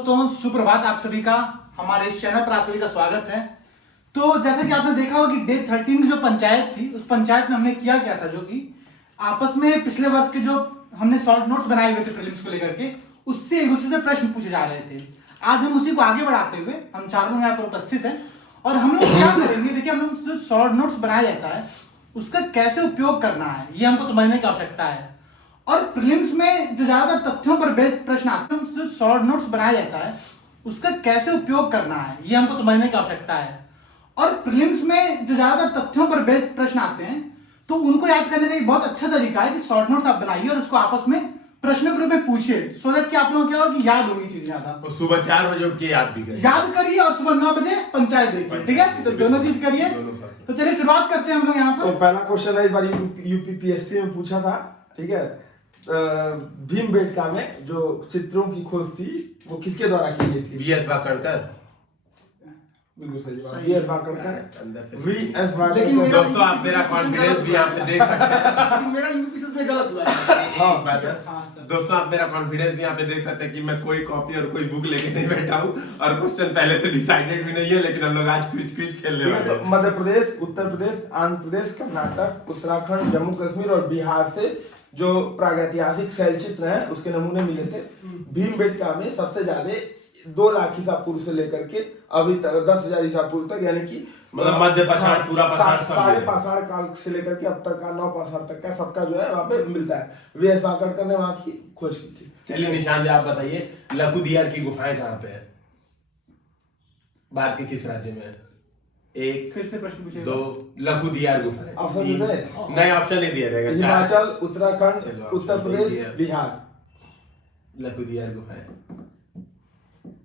दोस्तों, सुप्रभात आप सभी का। हमारे इस चैनल पर आप सभी का स्वागत है। तो जैसा कि आपने देखा होगा कि डे 13 की जो पंचायत थी, उस पंचायत में हमने क्या था, जो कि आपस में पिछले वर्ष के जो हमने शॉर्ट नोट्स बनाए हुए थे प्रीलिम्स को लेकर के, उससे एक दूसरे से प्रश्न पूछे जा रहे थे। आज हम उसी को आगे बढ़ाते हुए हम चार लोग यहाँ पर उपस्थित हैं और हम लोग क्या करेंगे, देखिए हम लोग जो शॉर्ट नोट्स बनाया जाता है उसका कैसे उपयोग करना है, ये हमको समझने की आवश्यकता है। और प्रीलिम्स में जो ज्यादातर तथ्यों पर बेस्ड प्रश्न आते हैं, जो शॉर्ट नोट्स बनाया जाता है उसका कैसे उपयोग करना है, ये हमको समझने की आवश्यकता है। और प्रीलिम्स में जो ज्यादातर तथ्यों पर बेस्ड प्रश्न आते हैं, तो उनको याद करने का एक बहुत अच्छा तरीका है कि शॉर्ट नोट्स आप बनाइए और उसको आपस में प्रश्न के रूप में पूछिए, सो दैट कि आप लोगों को क्या हो कि याद होगी चीज ज्यादा। और सुबह 4 बजे उठ के याद भी करिए, याद करिए और सुबह 9 बजे पंचायत देखिए, ठीक है। तो दोनों चीज करिए। तो चलिए शुरुआत करते हैं हम लोग यहाँ पर। तो पहला क्वेश्चन है, इस बार यूपीपीएससी में पूछा था, ठीक है। भीमबेटका में जो चित्रों की खोज थी वो किसके द्वारा की गई थी? वीएस वाकड़कर। बिल्कुल सही जवाब, वीएस वाकड़कर। वीएस लेकिन वाकड़कर। दोस्तों आप मेरा कॉन्फिडेंस भी यहाँ पे देख सकते हैं। लेकिन मेरा यूपीपीएससी में गलत हुआ है। हाँ, बात है। दोस्तों आप मेरा कॉन्फिडेंस भी यहाँ पे देख सकते हैं कि मैं कोई कॉपी और कोई बुक लेके नहीं बैठा हूँ और क्वेश्चन पहले से डिसाइडेड भी नहीं है, लेकिन हम लोग आज क्विज खेलने वाले हैं। मध्य प्रदेश, उत्तर प्रदेश, आंध्र प्रदेश, कर्नाटक, उत्तराखंड, जम्मू कश्मीर और बिहार से जो प्रागैतिहासिक शैलचित्र हैं उसके नमूने मिले थे। भीमबेटका में सबसे ज्यादा 2 लाख ईसा पूर्व से लेकर के अभी तक 10,000 ईसा पूर्व तक, यानी कि मतलब मध्य पाषाण, पूरा पाषाण, साढ़े पाषाण काल से लेकर के अब तक का 9 पाषाण तक का सबका जो है वहाँ पे मिलता है। वीएस वाकड़कर ने वहाँ की खोज की थी। चलिए निशान आप बताइए, लकुदियार की गुफाएं कहाँ पे है? भारत के किस राज्य में है? 1 फिर से प्रश्न पूछिए। 2 लकुदियार गुफाएं। ऑप्शन दे दें? नहीं, ऑप्शन नहीं दिया जाएगा। 4 हिमाचल, उत्तराखंड, चलो, उत्तर ऑप्शन प्रदेश, दे दिया। बिहार। लकुदियार गुफाएं।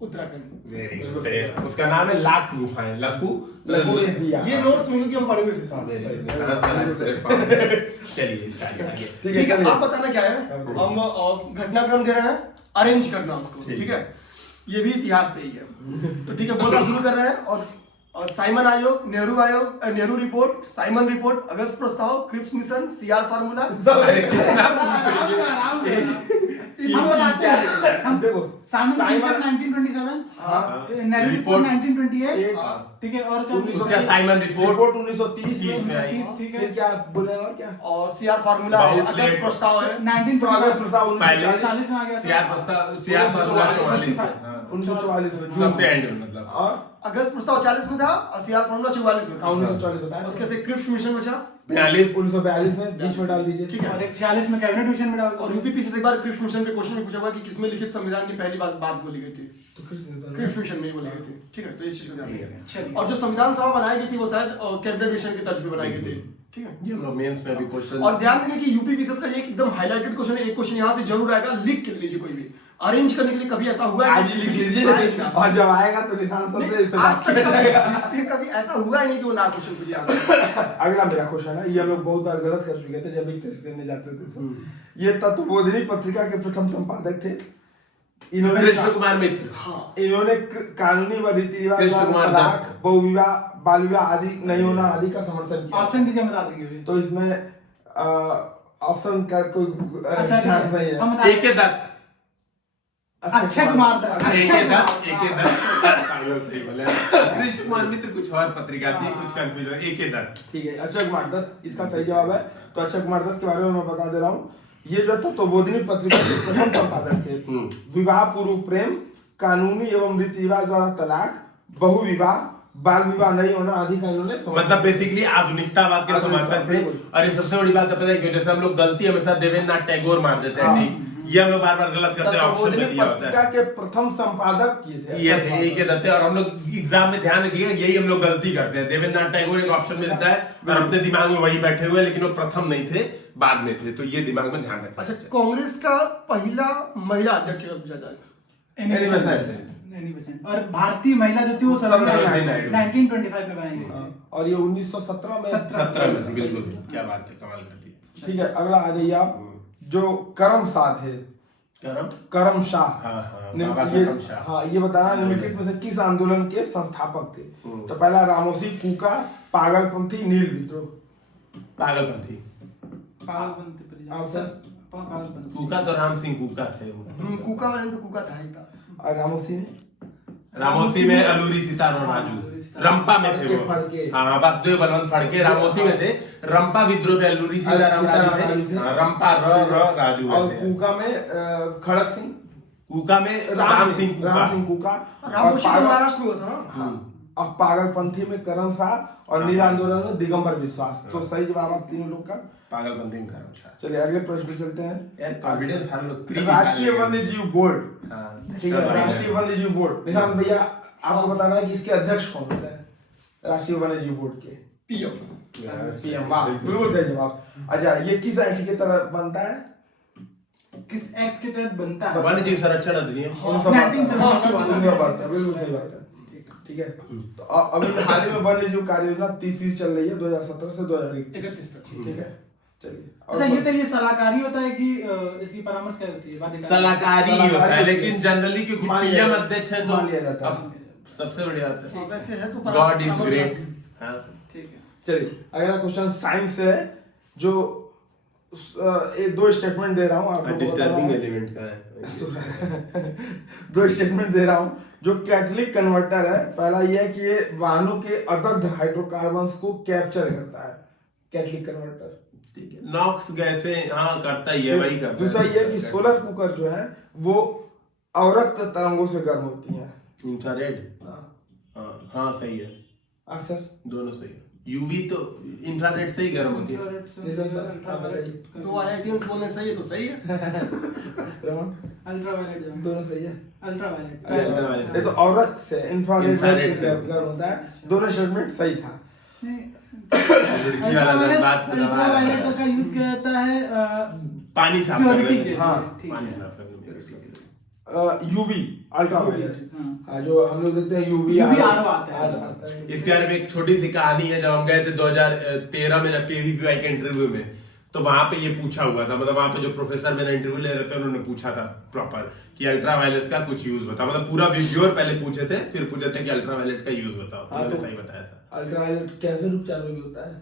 उत्तराखंड। Very good. उसका नाम है लाख गुफाएं। लकुदिया। ये नोट्स में कि हम पढ़े हुए थे। चलिए स्टार्ट करिए। ठीक ठीक है, चलिए। आप बताना क्या है। हम घटनाक्रम दे रहे हैं, अरेंज करना उसको, ठीक है। ये भी इतिहास से ही है, तो ठीक है, बोलना शुरू कर रहे हैं। और साइमन आयोग, नेहरू रिपोर्ट, साइमन रिपोर्ट, अगस्त प्रस्ताव, क्रिप्स मिशन, सीआर फार्मूला। हम बताते हैं। हम देखो, साइमन कमीशन 1927, नेहरू रिपोर्ट 1928, ठीक है। और क्या? उसका साइमन रिपोर्ट 1930 में आई। ठीक है। फिर क्या बोले और क्या? और सीआर फार्मूला है, बहुत अगस्त लेट। प्रस्ताव है। 1945 प्रस्ताव पहले 1940 में आ गया था। सीआर प्रस्ताव, सीआर फार्मूला 44 में। 1944 में सबसे एंड में मतलब। और अगस्त प्रस्ताव 40 में था और सीआर फार्मूला 44 में था। 1940 बताया। उसके से क्रिप्स मिशन बचा 42 1942 में बीच में डाल दीजिए। ठीक है। और 46 में कैबिनेट मिशन में डाल दो। और यूपीपीसी से एक बार क्रिप्स मिशन पे क्वेश्चन में पूछा हुआ कि किसमें लिखित संविधान की पहली बात बोली गई थी? तो फिर से क्रिप्स मिशन में ही बोली गई थी, ठीक है। तो इस चीज को ध्यान रखिए। चलिए। और जो संविधान सभा बनाई गई थी वो शायद कैबिनेट मिशन की तर्ज पे बनाई गई थी, ठीक है। ये हम लोग मेंस में भी क्वेश्चन। और ध्यान देंगे कि यूपीपीसीएस का ये एकदम हाईलाइटेड क्वेश्चन है। एक क्वेश्चन यहाँ से जरूर आएगा, लिख के लीजिए। कोई भी अरेंज करने के लिए कभी ऐसा हुआ है आज ही लिख लीजिए और जब आएगा तो निशान सबसे आज तक कभी ऐसा हुआ ही नहीं कि वो ना क्वेश्चन पूछे यहाँ से। अगला मेरा क्वेश्चन है, ये हम लोग बहुत बार गलत कर चुके थे जब भी टेस्ट देने जाते थे। तो ये तत्वबोधिनी पत्रिका के प्रथम संपादक थे। कृष्ण कुमार मित्र। इन्होंने कानूनी व रीति रिवाज, कृष्ण कुमार तलाक, दत्त। बहुविवाह, बाल विवाह आदि नहीं होना आदि का समर्थन किया। ऑप्शन दीजिए, हम बता देंगे फिर। तो इसमें ऑप्शन का कोई अच्छा, ध्यान नहीं है। हम बता एक दत्त। अक्षय कुमार दत्त। कृष्ण कुमार मित्र कुछ और पत्रिका थी, कुछ कंफ्यूजन। एक दत्त। ठीक है, अक्षय कुमार दत्त इसका सही जवाब है। तो अक्षय कुमार दत्त के बारे में मैं बता दे रहा हूँ। ये जो तत्वबोधिनी पत्रिका के प्रथम संपादक थे। विवाह पूर्व प्रेम, कानूनी एवं रीति रिवाज द्वारा तलाक, बहुविवाह, बाल विवाह नहीं होना आदि का इन्होंने मतलब बेसिकली आधुनिकतावाद के समर्थक थे। और ये सबसे बड़ी बात पता है क्यों? जैसे हम लोग गलती हमेशा देवेंद्रनाथ टैगोर मार देते हैं, ठीक? ये हम लोग बार बार गलत करते हैं। ऑप्शन में दिया होता पत्रिका है के प्रथम संपादक ये थे, एक दत्त। और हम लोग एग्जाम में ध्यान रखिएगा, यही हम लोग गलती करते हैं। देवेंद्रनाथ टैगोर एक ऑप्शन में देता है और अपने दिमाग में वही बैठे हुए, लेकिन वो प्रथम नहीं थे, बाद में थे। तो ये दिमाग में ध्यान रखना। अच्छा, कांग्रेस का पहला महिला अध्यक्ष का पूछा जाए। और भारतीय महिला जो थी वो सरोजिनी नायडू 1925 में बनाई गई थी। और ये 1917 में 17 में थी। बिल्कुल, क्या बात है, कमाल कर दी। ठीक है, अगला आ जाइए आप। जो करम शाह थे, करम शाह, बाबा करम शाह। हाँ, ये बताना निम्नलिखित में से किस आंदोलन के संस्थापक थे? तो पहला रामोसी कूका, पागलपंथी, नील विद्रोह। पागलपंथी। आंसर पागलपंथी। कूका तो राम सिंह कूका थे। कुका वाले तो कुका था ही था। और रामोसी में अलूरी सीताराम राजू, रंपा में थे वो। फड़के। हाँ, वासुदेव बलवंत फड़के रामोसी में थे। रंपा विद्रोह में अलूरी सीताराम राजू थे। हाँ, रंपा राजू और वैसे। कूका में खड़क सिंह, कूका में राम सिंह कूका, रामोशी तो और महाराष्ट्र में हुआ था ना। और पागलपंथी में करम शाह और नील आंदोलन में दिगंबर विश्वास। तो सही जवाब आप तीनों लोग का। पागलपंथी में करम शाह। चलिए अगले प्रश्न पे चलते हैं। यार कॉन्फिडेंस हम लोग राष्ट्रीय वन्यजीव बोर्ड, हाँ, ठीक है, राष्ट्रीय वन्यजीव बोर्ड, निशांत भैया आपको बताना है कि इसके अध्यक्ष कौन होता है राष्ट्रीय वन्यजीव बोर्ड के? पीएम। वाह, बिल्कुल सही जवाब। अच्छा, ये किस एक्ट के तहत बनता है? किस एक्ट के तहत बनता है? वन्य जीव संरक्षण अधिनियम। कौन सा बात है? 1972 बात है, बिल्कुल सही बात है। ठीक है, तो अभी हाल ही में वन्यजीव कार्य योजना तीसरी चल रही है 2017 से 2031 तक। ठीक है, चलिए। अच्छा, ये तो ये सलाहकारी होता है कि इसकी परामर्श क्या होती है? बाध्यकारी? सलाहकारी होता है, लेकिन जनरली क्योंकि मान लिया पीएम जाता है। अध्यक्ष है तो मान लिया जाता है। अब सबसे बढ़िया होता है। हाँ, वैसे है तो गॉड इज परामर्श ग्रेट। है। हाँ, ठीक है। चलिए अगला क्वेश्चन साइंस से है, जो दो स्टेटमेंट दे रहा हूँ आप लोगों को बताना डिस्टर्बिंग है। एलिमेंट का है। दो स्टेटमेंट दे रहा हूँ जो कैटलिक कन्वर्टर है। पहला ये है कि ये वाहनों के अदग्ध हाइड्रोकार्बन्स को कैप्चर करता है, कैटलिक कन्वर्टर। ठीक है, नॉक्स गैसें हाँ करता ही है, वही करता है। दूसरा ये है कि सोलर कुकर जो है वो अवरक्त तरंगों से गर्म होती है। इंफ्रारेड। हाँ सही है, अक्सर दोनों सही है। यूवी तो इंफ्रारेड से ही गर्म होती है। निशांत सर, आप बताइए। दो आईआईटीएंस बोलने सही है तो सही है। रमन, अल्ट्रावायलेट, दोनों सही है। अल्ट्रावायलेट। ये तो अवरक्त से इंफ्रारेड इंफ्रारेड से से। गर्म होता है। दोनों स्टेटमेंट सही था। लड़की वाला बात अल्ट्रावायलेट का यूज किया जाता है पानी साफ करने प्योरिटी में। के। हाँ, ठीक पानी है। साफ करने में। यूवी अल्ट्रावायलेट, हाँ। जो हम लोग देखते हैं यूवी UV RO आता है। इसके बारे में एक छोटी सी कहानी है। जब हम गए थे 2013 में जब केवीपीआई के इंटरव्यू में, तो वहां पे ये पूछा हुआ था। मतलब वहां पे जो प्रोफेसर मेरा इंटरव्यू ले रहे थे उन्होंने पूछा था प्रॉपर कि अल्ट्रावायलेट का कुछ यूज बताओ। मतलब पूरा विज्ञोर पहले पूछे थे, फिर पूछे थे कि अल्ट्रावायलेट का यूज बताओ। हाँ, मैंने तो सही बताया था। अल्ट्रावायलेट कैंसर उपचार में भी होता है।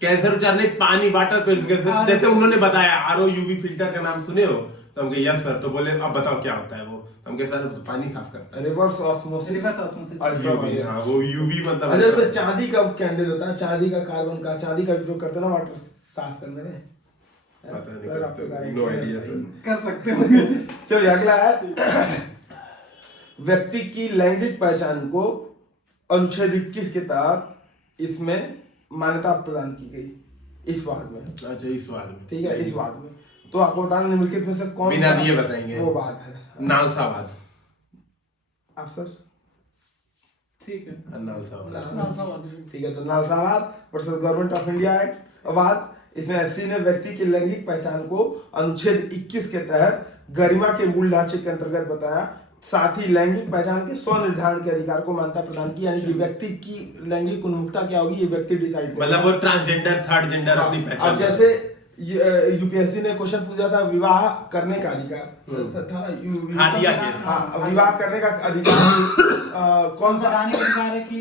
कैंसर उपचार नहीं, पानी वाटर प्यूरिफिकेशन, जैसे उन्होंने बताया आरओ यूवी फिल्टर का नाम सुने हो? तो हम कहे यस सर। तो बोले अब बताओ क्या होता है वो? तो हम कहे सर तो पानी साफ करता है। Reverse osmosis Reverse osmosis। UV, ultraviolet. हाँ वो यूवी मतलब अच्छा, तो चांदी का कैंडल होता है, चांदी का कार्बन का, चांदी का उपयोग करते हैं ना वाटर साफ करने में। पता नहीं, सर, आपको नो आइडिया सर। कर सकते हो। चलिए अगला है व्यक्ति की लैंगिक पहचान को अनुच्छेद 21 के तहत इसमें मान्यता प्रदान की गई इस वाद में। अच्छा, इस वाद में। ठीक है, इस वाद में तो आपको बताना निम्नलिखित में से कौन बिना सा दिए बताएंगे। वो वाद है? नालसावाद। आप सर? ठीक है। नालसावाद। ठीक है, तो नालसावाद versus government of India act वाद। इसमें एससी ने व्यक्ति की लैंगिक पहचान को अनुच्छेद 21 के तहत गरिमा के मूल ढांचे के अंतर्गत बताया। साथ ही लैंगिक पहचान के स्व निर्धारण के अधिकार को मान्यता प्रदान की, यानी कि व्यक्ति की लैंगिक उन्मुखता क्या होगी ये व्यक्ति डिसाइड करेगा। मतलब वो ट्रांसजेंडर, थर्ड जेंडर अपनी पहचान। अब जैसे यूपीएससी ने क्वेश्चन पूछा था विवाह करने का अधिकार था ना, हाँ, दिया केस। हाँ, विवाह करने का अधिकार कौन सा संवैधानिक अधिकार है कि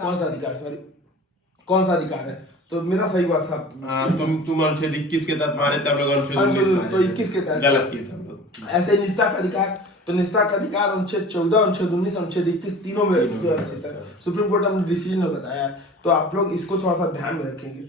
कौन सा अधिकार, सॉरी कौन सा अधिकार है? तो मेरा सही हुआ था। तुम अनुच्छेद 21 के तहत मारे थे, हम लोग अनुच्छेद 19 तो 21 के तहत गलत किए थे हम लोग। ऐसे निष्ठा का अधिकार, तो निष्ठा का अधिकार अनुच्छेद 14, अनुच्छेद 19, अनुच्छेद 21 तीनों में व्यवस्थित है। सुप्रीम कोर्ट ने डिसीजन में बताया है, तो आप लोग इसको थोड़ा सा ध्यान में रखेंगे।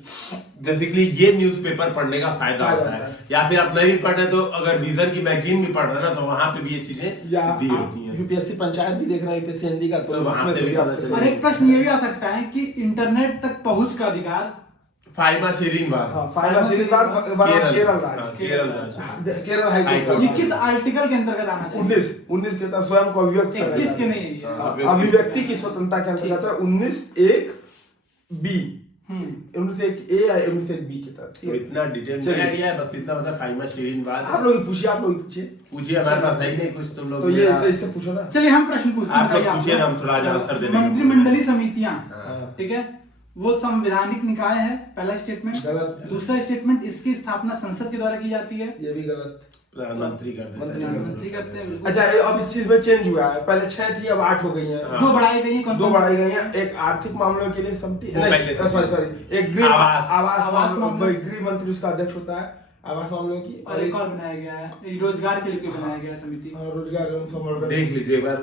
बेसिकली ये न्यूज़पेपर पढ़ने का फायदा होता है। या फिर आप नहीं पढ़ रहे तो अगर विजन की मैगजीन भी पढ़ रहे ना, तो वहां पे भी ये चीजें या दी होती हैं। यूपीएससी पंचायत भी देख रहे हैं, यूपीएससी हिंदी का, तो तो वहाँ उसमें से भी भी पता आपको चलेगा। और एक प्रश्न ये भी आ सकता है कि इंटरनेट तक पहुंच का अधिकार फाइमा शीरीनबाग। हाँ, फाइनल सीरीजबाद केरल राज्य, केरल हाई हाई कोर्ट। ये किस आर्टिकल के अंतर्गत आना चाहिए? 19 के तहत स्वयं को अभिव्यक्त करने 21 के का। नहीं है ये। हाँ, अभिव्यक्ति की स्वतंत्रता के अंतर्गत है 19(1)(b), 19(1)(a) या 19(1)(b) के तहत। ठीक तो है, इतना डिटेल चलिए। आइडिया है, बस इतना मतलब फाइमा शीरीनबाग। आप लोग पूछिए, आप लोग पूछिए। पूछिए, हमारे पास है ही नहीं कुछ। तुम लोग तो ये मेरा- इससे पूछो ना। चलिए हम प्रश्न पूछते हैं। आप लोग बताइए पूछिए ना, हम थोड़ा आज आंसर दे देंगे। मंत्रिमंडलीय समितियां, हाँ। ठीक है, वो संवैधानिक निकाय है, पहला स्टेटमेंट। गलत। दूसरा स्टेटमेंट, इसकी स्थापना संसद के द्वारा की जाती है। ये भी गलत। प्रधानमंत्री कर देते हैं। प्रधानमंत्री करते हैं, बिल्कुल। अच्छा, ये अब इस चीज में चेंज हुआ है, पहले 6 थी, अब 8 हो गई हैं। हाँ। दो बढ़ाई गई है। कौन दो कौन? बढ़ाई गई हैं। एक आर्थिक मामलों के लिए समिति, वो पहले से सॉरी, एक गृह आवास आवास मामले। गृह मंत्री उसका अध्यक्ष होता है। आवास मामलों की और एक और बनाया गया है रोजगार के लिए कोई बनाया गया है समिति। रोजगार एवं संवर्धन। देख लीजिए एक बार,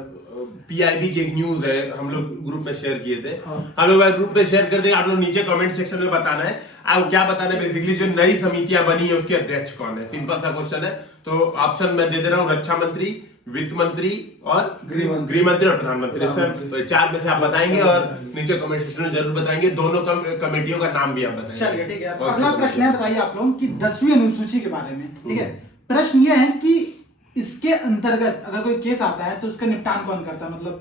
पीआईबी की एक न्यूज है, हम लोग ग्रुप में शेयर किए थे, हाँ। हम लोग ग्रुप में शेयर कर देंगे, आप लोग नीचे कमेंट सेक्शन में बताना है आप क्या बताना है। बेसिकली जो नई समितियां बनी है उसके अध्यक्ष कौन है, सिंपल सा क्वेश्चन है। तो ऑप्शन मैं दे दे रहा हूँ, रक्षा मंत्री, वित्त मंत्री और गृह मंत्री और प्रधानमंत्री। इसमें 4 में से आप बताएंगे और नीचे कमेंट सेक्शन में जरूर बताएंगे। दोनों कमेटियों का नाम भी आप बताएंगे। चलिए ठीक है, अगला प्रश्न है, बताइए आप लोग कि 10वीं अनुसूची के बारे में। ठीक है, प्रश्न ये है कि इसके अंतर्गत अगर कोई केस आता है तो उसका निपटान कौन करता है, मतलब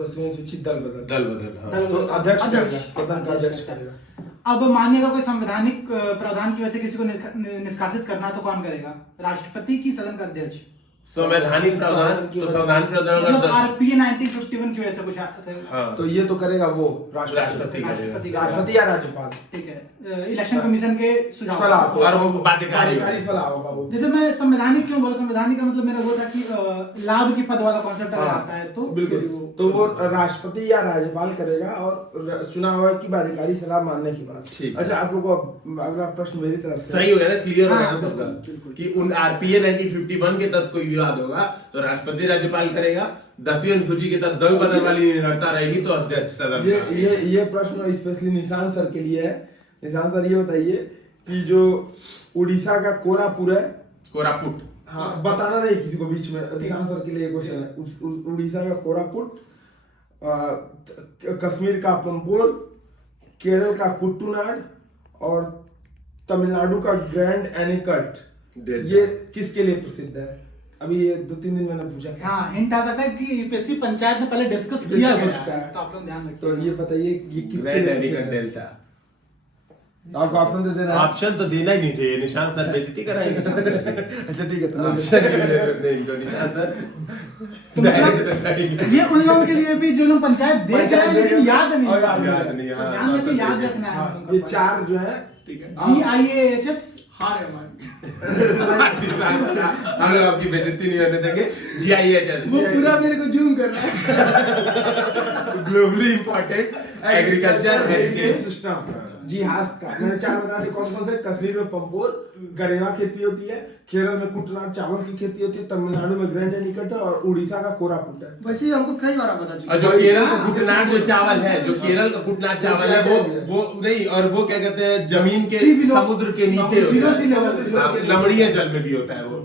10वीं सूची दल बदल। हाँ। तो अध्यक्ष अध्यक्ष। सदन का अध्यक्ष करेगा। अब मानिएगा कोई संवैधानिक प्रावधान की वजह से किसी को निष्कासित करना तो कौन करेगा, राष्ट्रपति की सदन का अध्यक्ष? संवैधानिक प्रावधान, तो संवैधानिक प्रावधान मतलब अगर आरपीए 1951 की वजह से कुछ ऐसे। हाँ, तो ये तो करेगा वो राष्ट्रपति करेगा। राष्ट्रपति या राज्यपाल। ठीक है, इलेक्शन कमीशन के सुझाव सलाह और वो बाध्यकारी बाध्यकारी सलाह होगा वो। जैसे मैं संवैधानिक क्यों बोला, संवैधानिक का मतलब मेरा वो था कि लाभ की पद वाला कॉन्सेप्ट अगर आता है तो बिल्कुल, फिर वो- तो वो राष्ट्रपति या राज्यपाल करेगा और चुनाव आयोग की बाध्यकारी सलाह मानने के बाद। ठीक। अच्छा, आप लोगों को अगला प्रश्न मेरी तरफ से। सही हो गया ना, क्लियर हो गया ना हाँ, सबका बिल्कुल। कि उन आरपीए 1951 के तहत कोई विवाद होगा तो राष्ट्रपति राज्यपाल करेगा। 10वीं अनुसूची के तहत दल बदल वाली निर्भरता रहेगी तो अध्यक्ष सदन ये का। ये प्रश्न स्पेशली निशान सर के लिए है। निशान सर, ये बताइए कि जो उड़ीसा का कोरापुट है, कोरापुट, हाँ बताना नहीं किसी को बीच में, निशान सर के लिए क्वेश्चन है। उड़ीसा का कोरापुट, कश्मीर का पंपोर, केरल का कुट्टूनाड और तमिलनाडु का ग्रैंड एनिकट, ये किसके लिए प्रसिद्ध है? अभी ये 2-3 दिन मैंने पूछा था। हाँ, हिंट आ सकता है कि यूपीएससी पंचायत में पहले डिस्कस Discuss किया हो गया चुका है, है। तो आप लोग ध्यान रखिए। तो ये बताइए ये किसके ग्रैंड लिए एनिकट प्रसिद्ध है? डेल्टा। आपको ऑप्शन दे देना है। ऑप्शन तो देना ही नहीं चाहिए, निशान सर बेइज्जती कराएंगे। अच्छा ठीक है, तो ऑप्शन नहीं देते इनको, निशान सर तो डायरेक्ट बताएंगे। ये उन लोगों के लिए भी जो लोग पंचायत देख रहे हैं लेकिन याद नहीं और है। याद नहीं, हाँ, ध्यान रखिए, याद रखना है। हाँ, ये 4 जो है ठीक है, GIAHS हार है हमारी। हम लोग आपकी बेइज्जती नहीं होने देंगे। GIHS, वो पूरा मेरे को जूम कर रहा है। Globally important agriculture heritage system. जी हाँ, मैंने 4 बता दी कौन कौन से। कश्मीर में पंपोर गरेवा खेती होती है, केरल में कुटनाड चावल की खेती होती है, तमिलनाडु में ग्रैंड एनिकट है और उड़ीसा का कोरापुट है। वैसे ही हमको कई बार पता और चला। जो केरल का कुटनाड जो चावल है, जो केरल का कुटनाड चावल है वो नहीं, और वो क्या कहते हैं, जमीन के Sea below- समुद्र के नीचे below होता sea level। है। हाँ, लवणीय जल में भी होता है वो।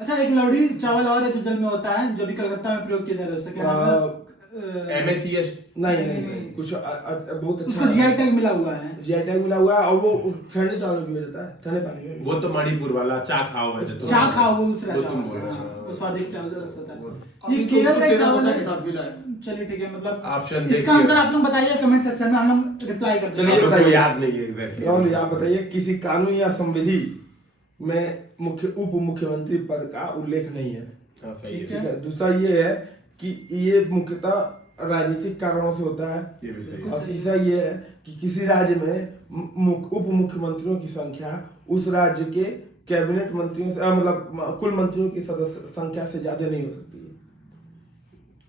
अच्छा, एक लौड़ी चावल और है जो जल में होता है, जो भी कलकत्ता में प्रयोग किया जा रहा है, उसका क्या नाम है? MACS नहीं, कुछ बहुत अच्छा उसको जीआई टैग मिला हुआ है। जीआई टैग मिला हुआ है और वो ठंडे चावल में भी हो जाता है, ठंडे पानी में। वो तो मणिपुर वाला चा खाओ है जो चा खाओ, वो दूसरा वो चावल तुम बोल है। रहे हो। वो स्वादिष्ट चावल जो होता है। अभी ये तो केरल का एक केरल चावल के है। साथ मिला है। चलिए ठीक है, मतलब ऑप्शन इसका देखिए। आंसर आप लोग बताइए कमेंट सेक्शन में, हम लोग रिप्लाई करते चलिए, हैं। तो बताइए। याद नहीं है एग्जैक्टली। राहुल, आप बताइए, किसी कानून या संविधि में उप मुख्यमंत्री पद का उल्लेख नहीं है। हाँ, सही ठीक है। ठीक है। दूसरा ये है कि ये मुख्यतः राजनीतिक कारणों से होता है। ये भी सही है। और तीसरा ये है कि किसी राज्य में उप मुख्यमंत्रियों की संख्या उस राज्य के कैबिनेट मंत्रियों से मतलब कुल मंत्रियों की सदस्य संख्या से ज्यादा नहीं हो सकती है।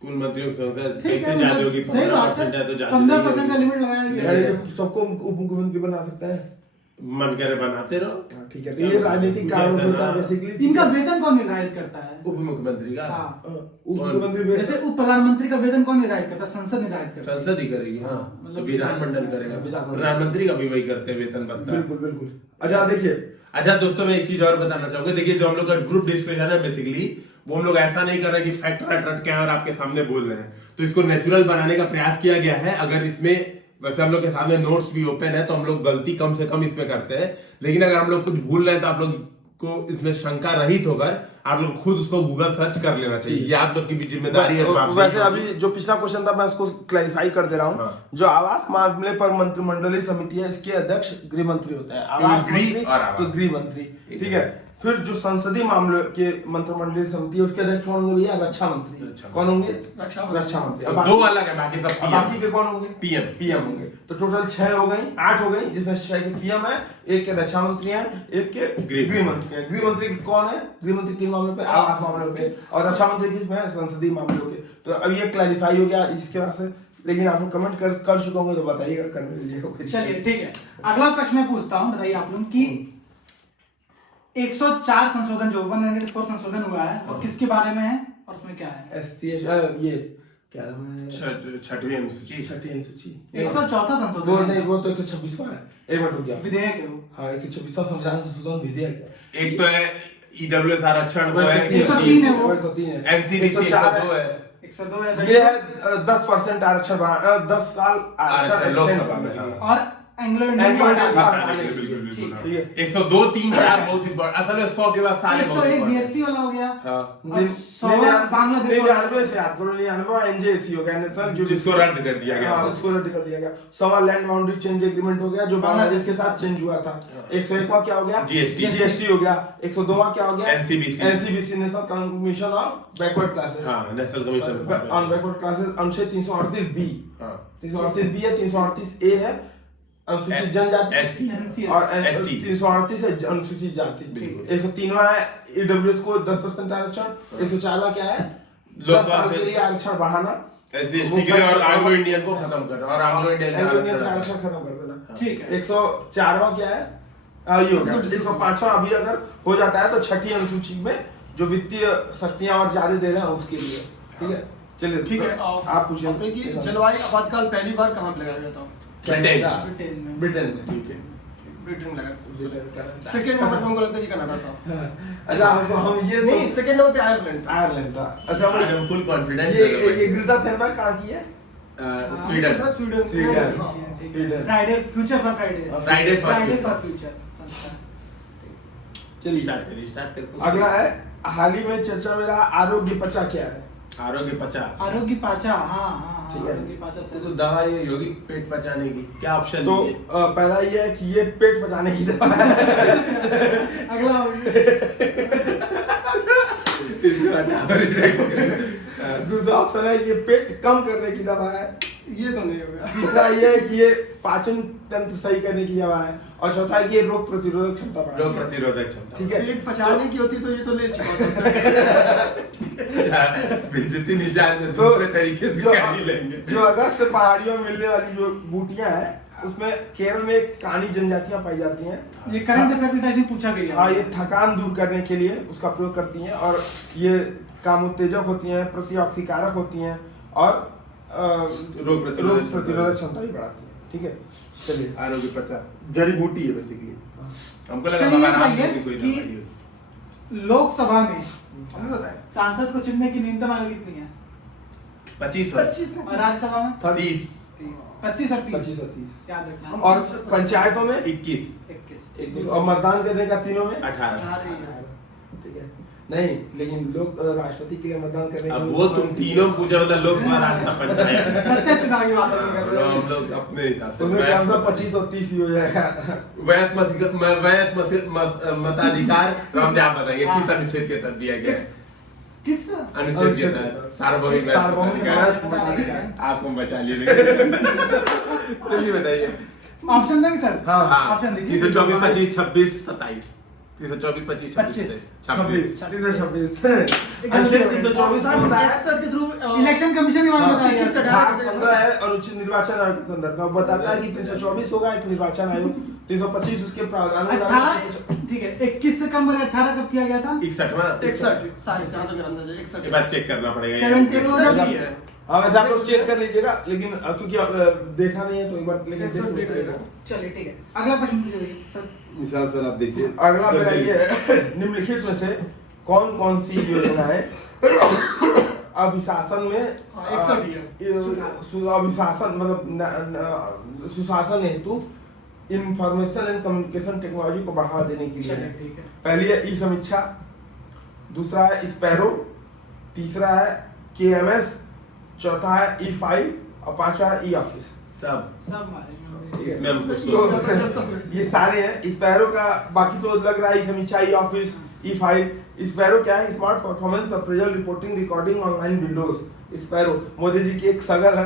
कुल मंत्रियों की संख्या ठीक है, इससे ज्यादा होगी, सही बात 15% है, है तो ज्यादा 15% का लिमिट लगाया गया है। यानी सबको उप मुख्यमंत्री बना सकता है। मन करे बनाते रहो। हाँ, ठीक है। तो ये राजनीतिक कारणों से होता है बेसिकली। इनका वेतन कौन निर्धारित करता है? उप मुख्यमंत्री का हाँ, उप मुख्यमंत्री जैसे उप प्रधानमंत्री का वेतन कौन निर्धारित करता है? संसद निर्धारित करता है। संसद ही करेगी। हाँ, मतलब तो विधानमंडल करेगा। विधानमंडल। प्रधानमंत्री का भी वही करते हैं, वेतन भत्ता। बिल्कुल बिल्कुल। अच्छा देखिए, अच्छा दोस्तों, मैं एक चीज और बताना चाहूंगा। देखिए, जो हम लोग का ग्रुप डिस्कशन है बेसिकली, वो हम लोग ऐसा नहीं कर रहे कि फैक्ट रट के और आपके सामने बोल रहे हैं। तो इसको नेचुरल बनाने का प्रयास किया गया है। अगर इसमें वैसे हम लोग के सामने नोट्स भी ओपन है तो हम लोग गलती कम से कम इसमें करते हैं, लेकिन अगर हम लोग कुछ भूल रहे हैं तो आप लोग को इसमें शंका रहित होकर आप लोग खुद उसको गूगल सर्च कर लेना चाहिए। ये आप लोग की भी जिम्मेदारी है। जो आप वैसे अभी जो पिछला क्वेश्चन था मैं उसको क्लैरिफाई कर दे रहा हूँ। हाँ। जो आवास मामले पर मंत्रिमंडलीय समिति है, इसके अध्यक्ष गृह मंत्री होता है। आवास गृह मंत्री और आवास। तो गृह मंत्री, ठीक है। फिर जो संसदीय मामलों के मंत्रिमंडलीय समिति है उसके अध्यक्ष कौन होंगे भैया? रक्षा मंत्री। कौन होंगे? रक्षा रक्षा मंत्री। तो अब दो अलग है, बाकी सब अब बाकी के कौन होंगे? PM। पीएम होंगे। तो टोटल 6 हो गई, 8 हो गई, जिसमें 6 के पीएम है, 1 के रक्षा मंत्री हैं, 1 के गृह मंत्री हैं। गृह मंत्री कौन है? गृह मंत्री किन मामलों पे? आवास मामलों पे। और रक्षा मंत्री किस में है? संसदीय मामलों के। तो अब ये क्लैरिफाई हो गया। इसके बाद से लेकिन आप लोग कमेंट कर चुके होंगे तो बताइएगा, करने दीजिएगा। चलिए ठीक है, अगला प्रश्न मैं पूछता हूँ, बताइए आप लोग कि 104 संशोधन जो 104 संशोधन हुआ है वो किसके बारे में है और उसमें क्या है? STS ये क्या नाम है, छठवीं अनुसूची। छठी अनुसूची 104 संशोधन वो है। नहीं, वो तो 126वां है, एक मिनट रुक गया। विधेयक है वो। हाँ 126वां संविधान संशोधन विधेयक है। एक तो है ईडब्ल्यूएस आरक्षण, वो है 103 है वो। 103 है, एनसीबीसी 102 है, 102 है ये है 10% आरक्षण 10 साल आरक्षण लोकसभा में, हाँ। और एंग्लो इंडियन एंग्लो को इंडियन हटा का दिया। हटाने बिल्कुल बिल्कुल ठीक बिल्कुल, है। 102, 3, 4 बहुत इंपॉर्टेंट, असल में 100 के बाद सारे बहुत 101 इंपॉर्टेंट। जीएसटी वाला हो गया। हाँ, और 100 बांग्लादेश वाला। 99 से याद करो, 99 एनजेसी हो गया, नेशनल जिसको जुडिशल रद्द कर दिया गया। हाँ, उसको रद्द कर दिया गया। 100वां लैंड बाउंड्री चेंज एग्रीमेंट हो गया जो बांग्लादेश के साथ चेंज हुआ था। 101वां क्या हो गया, जीएसटी हो गया। 102वां क्या हो गया, NCBC national commission of backward classes, हाँ, national commission on backward classes, अनुच्छेद 338 बी, हाँ, 338 बी है, 338 ए है अनुसूचित जनजाति, ST और ST 338 है अनुसूचित जाति। बिल्कुल। 103वां है ईडब्ल्यूएस को 10% आरक्षण। 104वां क्या है, 10 लोकसभा साल से के लिए आरक्षण बढ़ाना, SC/ST के लिए, और एंग्लो इंडियन को खत्म करना, और एंग्लो इंडियन का एंग्लो इंडियन का आरक्षण आरक्षण खत्म कर देना। ठीक है। 104वां क्या है, ये हो गया। 105वां अभी अगर हो जाता है तो छठी अनुसूची में जो वित्तीय शक्तियां और ज्यादा दे रहे हैं उसके लिए, ठीक है। चलिए ठीक है, आप पूछिए बताइए कि जलवायु आपातकाल पहली बार कहाँ पे लगाया गया था? ब्रिटेन में। ब्रिटेन में, ठीक है। ब्रिटेन में लगाया। सेकंड नंबर पे हमको लगता है कि कनाडा था। अच्छा हमको हम ये नहीं, सेकंड नंबर पे आयरलैंड था। आयरलैंड था। अच्छा आज हम फुल कॉन्फिडेंस ये ग्रेटा थनबर्ग कहाँ की है, Sweden. Sweden. Sweden. Friday future for Friday. Friday for for future संस्था। चलिए स्टार्ट करिए। अगला है, हाल ही में चर्चा में रहा आरोग्य पचा क्या है। आरोग्य पचा, आरोग्य पाचा, हाँ हाँ ठीक है। आरोग्य पाचा से तो दवा ये योगी पेट पचाने की क्या ऑप्शन तो है? पहला ये है कि ये पेट पचाने की दवा है। अगला हो गया। दूसरा ऑप्शन है ये पेट कम करने की दवा है। ये तो नहीं हो गया। तीसरा ये है कि ये पाचन तंत्र सही करने की दवा है, और चौथा है कि ये रोग प्रतिरोधक क्षमता बढ़ाती रोग है। प्रतिरोधक क्षमता। ठीक है। पेट पचाने की होती तो ये तो ले चुका था। अच्छा, बेइज्जती निशान में तो दूसरे तरीके से जो- कर ही लेंगे। जो अगस्त पहाड़ियों में मिलने वाली जो बूटियां हैं उसमें केरल में कानी जनजातियां पाई जाती हैं। ये करंट अफेयर्स के टाइप में पूछा गया हाँ, ये थकान दूर करने के लिए उसका प्रयोग करती हैं, और ये काम उत्तेजक होती हैं, प्रतिऑक्सीकारक होती हैं, और रोग प्रतिरोधक क्षमता भी बढ़ाती हैं। ठीक है, चलिए। आरोग्य पचा जड़ी बूटी है बेसिकली। हमको लगा चलिए, बाबा राम बताइए की कोई कि दवाई है। लोकसभा में हमें बताएं। सांसद को चुनने की न्यूनतम आयु कितनी है? 25 वर्ष, 25 और राज्यसभा में 30, 25 और 30 25 और 30, याद रखना। और पंचायतों में 21, 21। और मतदान करने का तीनों में 18। ठीक है। नहीं, लेकिन लोग राष्ट्रपति के लिए मतदान करने अब वो तुम तीनों पूछो, मतलब लोकसभा राज्यसभा पंचायत। प्रत्यक्ष चुनाव की बात हाँ, कर रहे हैं। हम लोग अपने हिसाब से उसमें क्या मतलब 25 और 30 ही हो जाएगा। मताधिकार रामदेव आप बताइए किस अनुच्छेद के तहत दिया गया है? किस अनुच्छेद के तहत सार्वभौमिक सार्वभौमिक मताधिकार। आपको बचा लिए। चलिए बताइए। ऑप्शन देंगे सर? हाँ, ऑप्शन दीजिए। 324, 25, 26, 27। 324, 25, 25, 26। 26 अनुच्छेद 324 में बताया। एक्सर के थ्रू इलेक्शन कमीशन के बारे में हाँ, बताया इक्कीस गया। अठारह भाग 15 है अनुच्छेद निर्वाचन आयोग के संदर्भ में। अब बताता है कि 324 होगा एक निर्वाचन आयोग, 325 उसके प्रावधान 18 ठीक है। 21 से कम और 18 कब किया गया था? 61वां 61 शायद, जहाँ तक मेरा अंदाजा है, 61 के बाद चेक करना पड़ेगा। 70 ही है। हाँ, वैसे आप लोग चेक कर लीजिएगा, लेकिन क्योंकि देखा नहीं है तो एक बार लेकिन एक साथ देख लेना। चलिए ठीक है, अगला प्रश्न पूछिए सर। निशान सर आप देखिए। अगला मेरा ये है, निम्नलिखित में से कौन कौन सी योजनाएं अभिशासन में 61 ही है। अभिशासन मतलब सुशासन हेतु इंफॉर्मेशन एंड कम्युनिकेशन टेक्नोलॉजी को बढ़ावा देने के लिए चलिए है। ठीक है। पहली है ई समीक्षा, दूसरा है स्पैरो, तीसरा है KMS, चौथा है ई फाइल, और पांचवा है ई ऑफिस। सब मारे इसमें हमको तो ये सारे हैं। स्पैरो का बाकी तो लग रहा है e Samiksha, e office, e file. Sparrow क्या है? Smart performance appraisal reporting recording online windows. Sparrow Modi ji की एक सगल है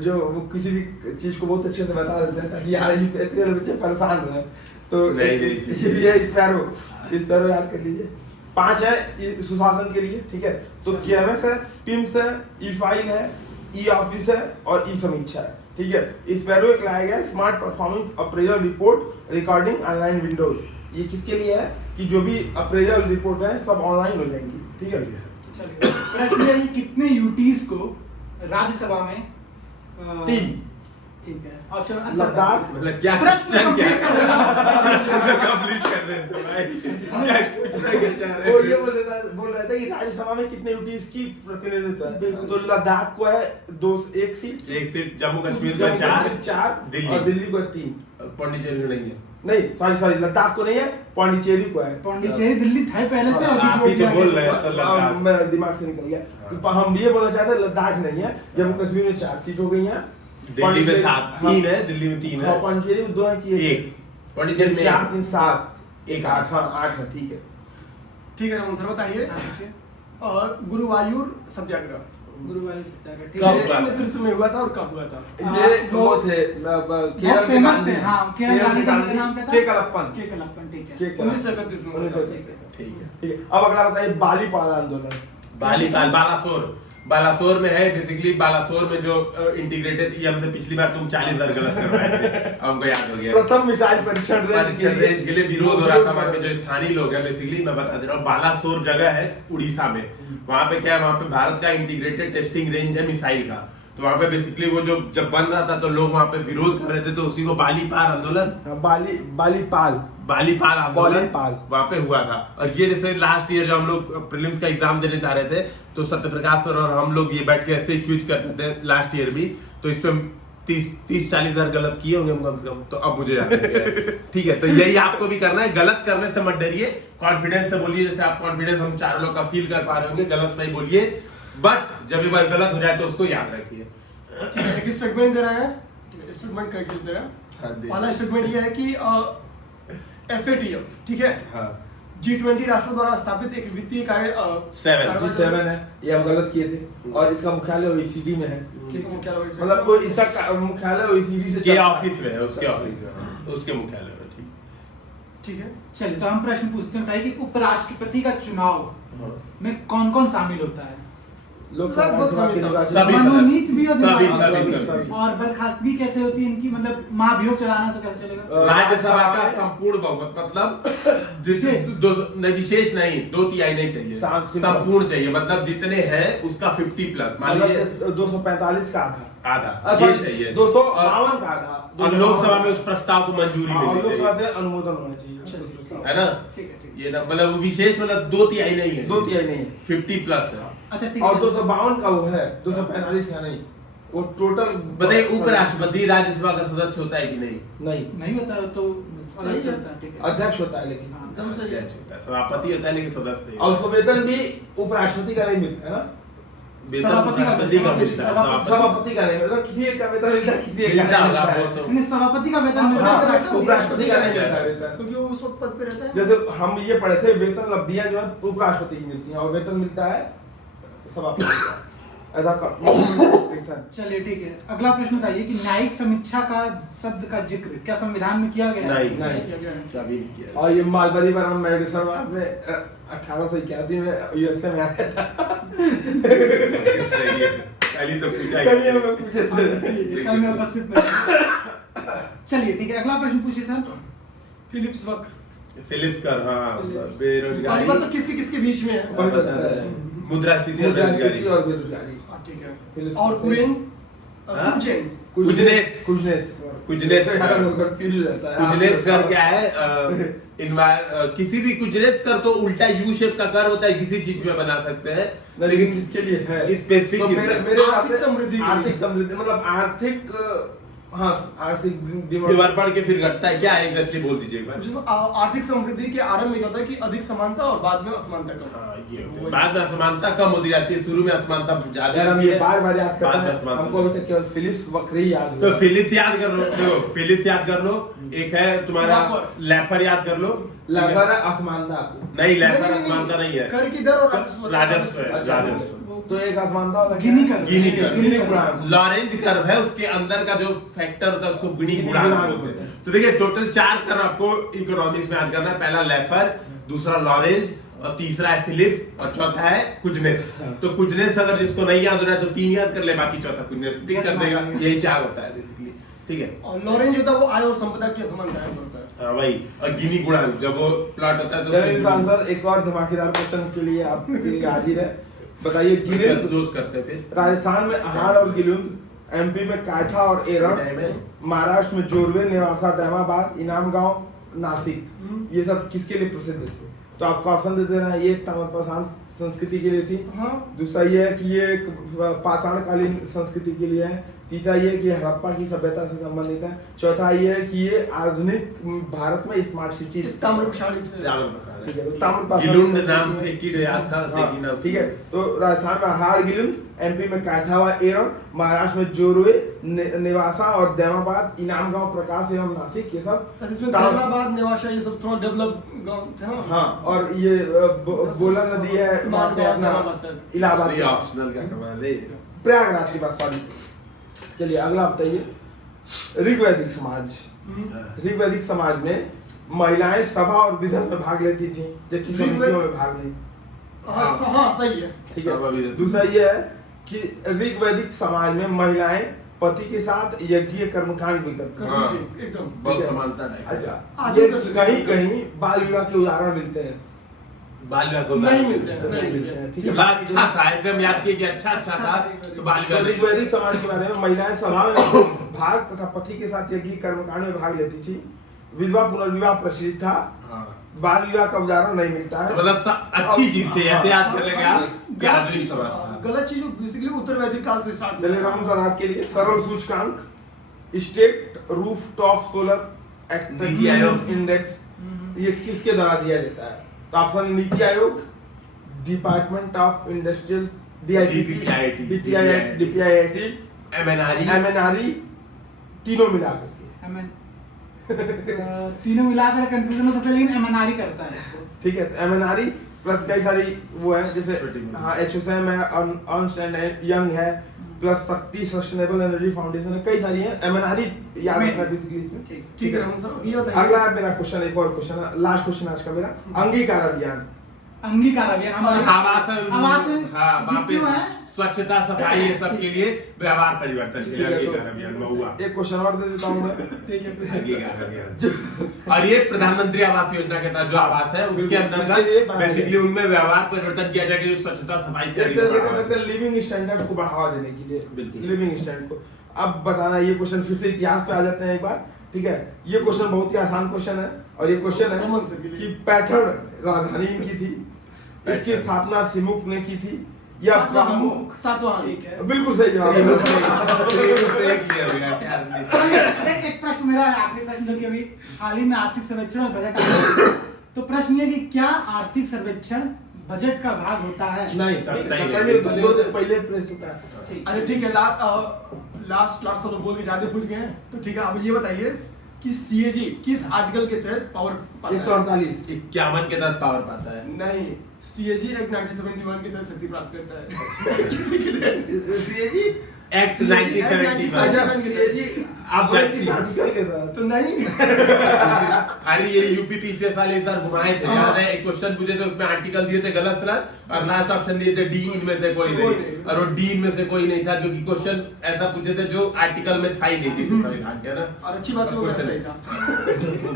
जो वो किसी भी चीज को बहुत अच्छे से बता देते हैं ताकि यार ये बच्चे परेशान हैं। तो नहीं, ये भी है स्पैरो याद कर लीजिए। 5 है सुशासन के लिए, ठीक है। तो KMS है, PIMS है, ई फाइल है, ई ऑफिस है और ई समीक्षा है, ठीक है। इस पैरो एक लाया गया smart performance appraisal report recording online Windows. ये किसके लिए है कि जो भी अप्रेजल रिपोर्ट है सब ऑनलाइन हो जाएंगी, ठीक है। चलिए प्रश्न ये कितने यूटीज को राज्यसभा में 3 ठीक है ऑप्शन लद्दाख मतलब क्या प्रश्न क्या complete कंप्लीट कर रहे थे भाई, क्या पूछना क्या चाह रहे वो थे? ये बोल रहा था कि राज्यसभा में कितने यूटीज की प्रतिनिधित्व है, तो लद्दाख को है 1 सीट, एक सीट जम्मू कश्मीर में 4, 4 दिल्ली। और दिल्ली को है 3। पांडिचेरी में नहीं है। नहीं सॉरी लद्दाख को नहीं है, पौंडीचेरी को है। पौंडीचेरी दिल्ली था पहले से, अभी आप ही जोड़ तो दिया बोल गया। रहे हैं। तो लद्दाख। मैं दिमाग से निकल गया, तो हम ये बोलना चाहते हैं लद्दाख नहीं है, जम्मू कश्मीर में 4 सीट हो गई हैं। दिल्ली में 7, 3 है, दिल्ली में 3 है, पौंडीचेरी में 2 है कि 1 पांडिचेरी में 4 3 7 1 8, हाँ 8 है, ठीक है। ठीक है रमन सर बताइए। और गुरुवायूर सत्याग्रह गुरुवायूर सत्याग्रह, ठीक कब है। किसके नेतृत्व में हुआ था और कब हुआ था? ये वो वो थे बहुत फेमस थे, हाँ केरल गांधी का नाम क्या था? के कलप्पन। के कलप्पन, ठीक है। के कलप्पन। 1931 में। 1931, ठीक है। ठीक है। अब अगला बताइए बालीपाल आंदोलन। बालासोर में है बेसिकली। बालासोर में जो इंटीग्रेटेड, ये हमसे पिछली बार तुम 40,000 गलत करवाए थे, हमको याद हो गया। प्रथम मिसाइल परीक्षण रेंज के लिए विरोध हो रहा था। वहाँ के जो स्थानीय लोग हैं, बेसिकली मैं बता दे रहा हूँ, बालासोर जगह है उड़ीसा में। वहाँ पे क्या है, वहाँ पे भारत का इंटीग्रेटेड टेस्टिंग रेंज है मिसाइल का। तो वहाँ पे बेसिकली वो जो जब बन रहा था तो लोग वहाँ पे विरोध कर रहे थे, तो उसी को बालीपाल आंदोलन बालीपाल आंदोलन वहाँ पे हुआ था। और ये जैसे लास्ट ईयर जो हम लोग प्रीलिम्स का एग्जाम देने जा रहे थे, तो सत्यप्रकाश सर और हम लोग ये बैठ के ऐसे क्यूज करते थे लास्ट ईयर भी, तो इस पे 30-40 हजार गलत किए होंगे हम कम से कम। तो अब मुझे याद है। ठीक है, तो यही आपको भी करना है, गलत करने से मत डरिए, कॉन्फिडेंस से बोलिए। जैसे आप कॉन्फिडेंस हम चार लोग का फील कर पा रहे होंगे, गलत सही बोलिए, बट जब एक बार गलत हो जाए तो उसको याद रखिए। ठीक है, एक स्टेटमेंट दे रहा है, ठीक है, स्टेटमेंट करके दे रहा हाँ, है। दे। पहला स्टेटमेंट ये है कि FATF, ठीक है, हाँ, G20 राष्ट्रों द्वारा स्थापित एक वित्तीय कार्य 7 है, ये हम गलत किए थे, और इसका मुख्यालय OECD में है। ठीक है, मुख्यालय मतलब वो इसका मुख्यालय OECD से के ऑफिस में है, उसके ऑफिस में, उसके मुख्यालय में। ठीक, ठीक है। चलिए तो हम प्रश्न पूछते हैं, बताइए कि उपराष्ट्रपति का चुनाव में कौन कौन शामिल होता है? लोकसभा लगभग राज्यसभा के सभी निर्वाचन। सभी मनोनीत भी और सभी निर्वाचित सभी भी। और बर्खास्तगी कैसे होती है इनकी, मतलब महाभियोग चलाना तो कैसे चलेगा? राज्यसभा का संपूर्ण बहुमत, मतलब विशेष नहीं, 2/3 नहीं चाहिए, संपूर्ण चाहिए। मतलब जितने हैं उसका 50+, मान लीजिए 245 का आधा, आधा ये चाहिए, 252 का आधा, और लोकसभा में उस प्रस्ताव को मंजूरी और मिलनी लोकसभा चाहिए, से अनुमोदन होना चाहिए उस प्रस्ताव। है ना? ठीक है, ठीक है। ये ना मतलब विशेष, मतलब 2/3 नहीं है, 2/3 नहीं है, 50+ है। अच्छा ठीक और है। 252 का वो है, 245 का नहीं, वो टोटल। बताइए, उपराष्ट्रपति राज्यसभा का सदस्य होता है कि नहीं? नहीं, नहीं होता है तो अलग से होता है, ठीक है। अध्यक्ष होता है, लेकिन हाँ, एकदम सही है। अध्यक्ष होता है, सभापति होता है, लेकिन सदस्य और उसको वेतन भी उपराष्ट्रपति का नहीं मिलता है ना, वेतन सभापति का उपराष्ट्रपति का मिलता है, सभापति- सभापति का नहीं मिलता, किसी एक का वेतन मिलता है, किसी एक का मिलता नहीं होगा मिलता वो है। तो। नहीं, सभापति का वेतन मिलता है, हाँ, उपराष्ट्रपति का नहीं मिलता है वेतन। क्योंकि वो उस वक्त पद पे रहता है। जैसे हम ये पढ़े थे, वेतन लब्धियां जो है उपराष्ट्रपति की मिलती हैं, और वेतन मिलता है सभापति का। ऐसा कर। चलिए ठीक है। अगला प्रश्न बताइए कि न्यायिक समीक्षा का शब्द का जिक्र क्या संविधान में किया गया है? नहीं, नहीं। किया गया है। कभी नहीं किया। और ये मालबरी बनाम मेडिसन में 1881 में USA में आया था। सही है। पहली तो पूछा ही कल ये नहीं। हमें पूछे थे। कल मैं उपस्थित नहीं। चलिए ठीक है, अगला प्रश्न पूछिए सर। फिलिप्स वक्र। फिलिप्स कर, हाँ, फिलिप्स। पहली बेरोजगारी, बात तो किसके किसके बीच में है? वही बता रहे हैं। मुद्रास्फीति और मुद्रास्फीति बेरोजगारी, और बेरोजगारी। हाँ, ठीक है। फिलिप्स और वक्र। कुरेन हाँ? कुजेंस। कुजनेस। कुजनेस कर। कंफ्यूज रहता है। कुजनेस कर क्या है? किसी भी कुजनेस कर तो उल्टा यू शेप का कर होता है, किसी चीज में बना सकते हैं, लेकिन किसके लिए है? स्पेसिफिक तो मेरे हिसाब आर्थिक से समृद्धि के लिए। आर्थिक समृद्धि मतलब आर्थिक, हाँ, आर्थिक एक बार पढ़ के फिर घटता है क्या है एग्जैक्टली, बोल दीजिए एक बार। जिसमें आर्थिक समृद्धि के आरंभ में क्या होता है कि अधिक समानता और बाद में असमानता कम। हाँ, ये होता है। बाद में असमानता कम होती जाती है, शुरू में असमानता ज्यादा यार हम होती ये है, बार बार याद बाद करते में हैं, असमानता। हमको अभी तक केवल फिलिप्स वक्र ही याद तो हुआ। फिलिप्स याद कर लो, देखो फिलिप्स याद कर लो, एक है तुम्हारा लैफर। लैफर याद कर लो, लगभग असमानता को। नहीं लैफर असमानता नहीं है, कर की दर और राजस्व है, अच्छा, राजस्व। तो एक असमानता वाला क्या गिनी है? कर। गिनी कर। गिनी गुणांक। लॉरेंज कर्व है, उसके अंदर का जो फैक्टर होता है उसको गिनी गिनी गुणांक गुणांक बोलते बोलते हैं। हैं। तो देखिए टोटल 4 कर्व आपको इकोनॉमिक्स में याद करना है। पहला लैफर, दूसरा लॉरेंज और तीसरा है फिलिप्स और चौथा है कुजनेस। तो कुजनेस अगर जिसको नहीं याद हो रहा है तो 3 याद कर ले, बाकी चौथा कुजनेस टिक कर देगा। यही चार होता है बेसिकली, ठीक है। और लॉरेंज होता है वो आय और संपदा के संबंध है होता है। हाँ वही, और गिनी गुणांक जब वो प्लॉट होता है तो चलिए इसका आंसर एक और धमाकेदार क्वेश्चन के लिए आपके हाजिर है। बताइए गिरिंद क्लोज करते हैं फिर। राजस्थान में अहाड़ और गिलुंद, एमपी में काठा और एरण, महाराष्ट्र में जोरवे, नेवासा, दहमाबाद, इनाम गांव, नासिक, ये सब किसके लिए प्रसिद्ध थे? तो आपको ऑप्शन दे देना है। ये ताम्रपाषाण संस्कृति के लिए थी। हाँ। दूसरा ये है कि ये एक पाषाणकालीन संस्कृति के लिए है। तीसरा ये है कि हड़प्पा की सभ्यता से संबंधित है। चौथा ये है कि ये आधुनिक भारत में स्मार्ट सिटी। ताम्रपाषाण ठीक है, तो ताम्रपाषाण गिलुंड नाम से एक ही याद था, से की नाम। ठीक है, तो राजस्थान में अहाड़ गिलुंद, एमपी में कायथा व एरण, महाराष्ट्र में जोरवे, नेवासा और दहमाबाद, इनाम गांव, प्रकाश एवं नासिक, ये सब सर इसमें दहमाबाद, नेवासा ये सब थोड़ा डेवलप गांव थे ना। हाँ, और ये बोला नदी है वहाँ पे अपना इलाहाबाद, ये ऑप्शनल का कमाल है। प्रयागराज की बात। सॉरी, चलिए अगला बताइए। ऋग्वैदिक समाज, ऋग्वैदिक समाज में महिलाएं सभा और विधि में भाग लेती थी, जबकि समितियों में भाग नहीं। हाँ सही है, ठीक है। दूसरा ये है कि ऋग्वैदिक समाज में महिलाएं पति के साथ यज्ञीय कर्मकांड भी करती हैं। हाँ। एकदम बहुत समानता है। अच्छा, ये कहीं कहीं बाल विवाह के उदाहरण मिलते हैं। बाल विवाह को नहीं मिलते हैं। ठीक है। अच्छा था, एकदम याद किया कि अच्छा था तो बाल तो विवाह। ऋग्वैदिक समाज के बारे में महिलाएं सभा में भाग तथा पति के साथ यज्ञीय कर्मकांड में भाग लेती थी। विधवा पुनर्विवाह प्रचलित था। हाँ। बाल विवाह का उदाहरण नहीं मिलता है। मतलब अच्छी चीज थी, ऐसे याद कर लेंगे आप कि आधुनिक समाज था। गलत चीज बेसिकली उत्तर वैदिक काल से स्टार्ट चलिए राम सर आपके लिए सरल सूचकांक, state roof top solar NITI Aayog index, ये किसके द्वारा दिया जाता है? तो option NITI Aayog, department of industrial, DPIIT, MNRE, तीनों मिलाकर तीनों मिलाकर कंफ्यूजन हो सकता है, लेकिन एमएनआरई करता है इसको। ठीक है, एमएनआरई प्लस कई सारी वो है, जैसे छोटी मोटी। हाँ एचएसएम है, अर्नस्ट एंड यंग है, प्लस शक्ति सस्टेनेबल एनर्जी फाउंडेशन है, कई सारी है। एमएनआरई याद रखना बेसिकली इसमें। ठीक है रमन सर, ये बताइए। अगला मेरा क्वेश्चन, एक और क्वेश्चन है, लास्ट क्वेश्चन आज का मेरा। अंगीकार अभियान, अंगीकार अभियान हमारे आवास हाँ वहाँ पे क्यों है? स्वच्छता सफाई ये सब के लिए व्यवहार परिवर्तन के लिए अंगीकार अभियान में हुआ। एक क्वेश्चन और दे देता हूँ मैं। अंगीकार अभियान, और ये प्रधानमंत्री आवास योजना के तहत जो आवास है उसके अंतर्गत बेसिकली उनमें व्यवहार परिवर्तन किया जाए कि स्वच्छता सफाई एक तरह से कह सकते हैं लिविंग स्टैंडर्ड को बढ़ावा देने के लिए, बिल्कुल। लिविंग स्टैंडर्ड को। अब बताना, ये क्वेश्चन फिर से इतिहास पे आ जाते हैं एक बार। ठीक है, ये क्वेश्चन बहुत ही आसान क्वेश्चन है, और ये क्वेश्चन रमन सर के है लिए। कि पैठण राजधानी इनकी थी, इसकी स्थापना सिमुक ने की थी या प्रमुख? सातवाहन। ठीक है। बिल्कुल सही जवाब है। एक प्रश्न मेरा है, आखिरी प्रश्न, जो कि अभी हाल ही में आर्थिक सर्वेक्षण और बजट आया है। तो प्रश्न ये कि क्या आर्थिक सर्वेक्षण बजट का भाग होता है? नहीं, दो दिन पहले प्रेस होता है। अरे ठीक है, लास्ट सब बोल के ज्यादा पूछ गए हैं, तो ठीक है अब ये बताइए कि सीएजी किस आर्टिकल के तहत पावर पाता है? 148 51 के तहत पावर पाता है। नहीं, सीएजी एक्ट 1971 के तहत शक्ति प्राप्त करता है। किसी के तहत? सीएजी एक्ट 1971 आप बोले किस आर्टिकल के तहत? तो नहीं। अरे ये यूपीपीसीएस वाले इस बार घुमाए थे, याद है? एक क्वेश्चन पूछे थे, उसमें आर्टिकल दिए थे गलत सलत, और लास्ट ऑप्शन दिए थे डी इनमें से कोई नहीं, और वो डी इनमें से कोई नहीं था, क्योंकि क्वेश्चन ऐसा पूछे थे जो आर्टिकल में था ही नहीं किसी संविधान के ना। और अच्छी बात है वो क्वेश्चन सही था।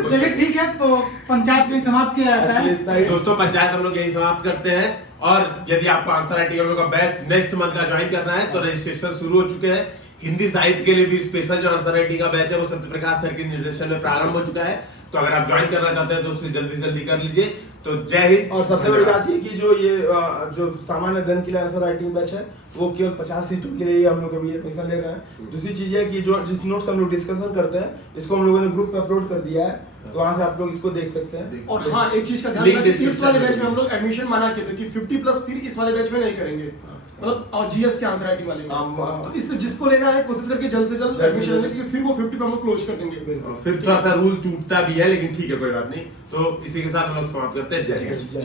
चलिए ठीक है, तो पंचायत में समाप्त किया जाता है। दोस्तों पंचायत हम लोग यही समाप्त करते हैं, और यदि आपको आंसर राइटिंग हम लोग का बैच नेक्स्ट मंथ का ज्वाइन करना है तो रजिस्ट्रेशन शुरू हो चुके हैं। हिंदी साहित्य के लिए भी स्पेशल जो आंसर राइटिंग का बैच है वो सत्य प्रकाश सर के निर्देशन में प्रारंभ हो चुका है, तो अगर आप ज्वाइन करना चाहते हैं तो उसे जल्दी जल्दी कर लीजिए। तो जय हिंद। और सबसे बड़ी बात ये कि जो ये जो सामान्य धन के लिए आंसर राइटिंग बैच है वो केवल 50 सीटों के लिए ही हम लोग अभी एडमिशन ले रहे हैं। दूसरी चीज है कि जो जिस नोट्स हम लोग डिस्कशन करते हैं इसको हम लोगों ने ग्रुप पे अपलोड कर दिया है, तो वहां से आप लोग इसको देख सकते हैं। और हाँ, एक चीज का ध्यान Link रखना कि इस description वाले में बैच में हम लोग एडमिशन माना के थे कि 50+ फिर इस वाले बैच में नहीं करेंगे, मतलब और जीएस के आंसर राइटिंग वाले में। तो इसलिए जिसको लेना है कोशिश करके जल्द से जल्द एडमिशन लेने, क्योंकि फिर वो 50 पे हम लोग क्लोज कर देंगे। फिर थोड़ा सा रूल टूटता भी है, लेकिन ठीक है कोई बात नहीं। तो इसी के साथ हम लोग समाप्त करते हैं। जय हिंद। जय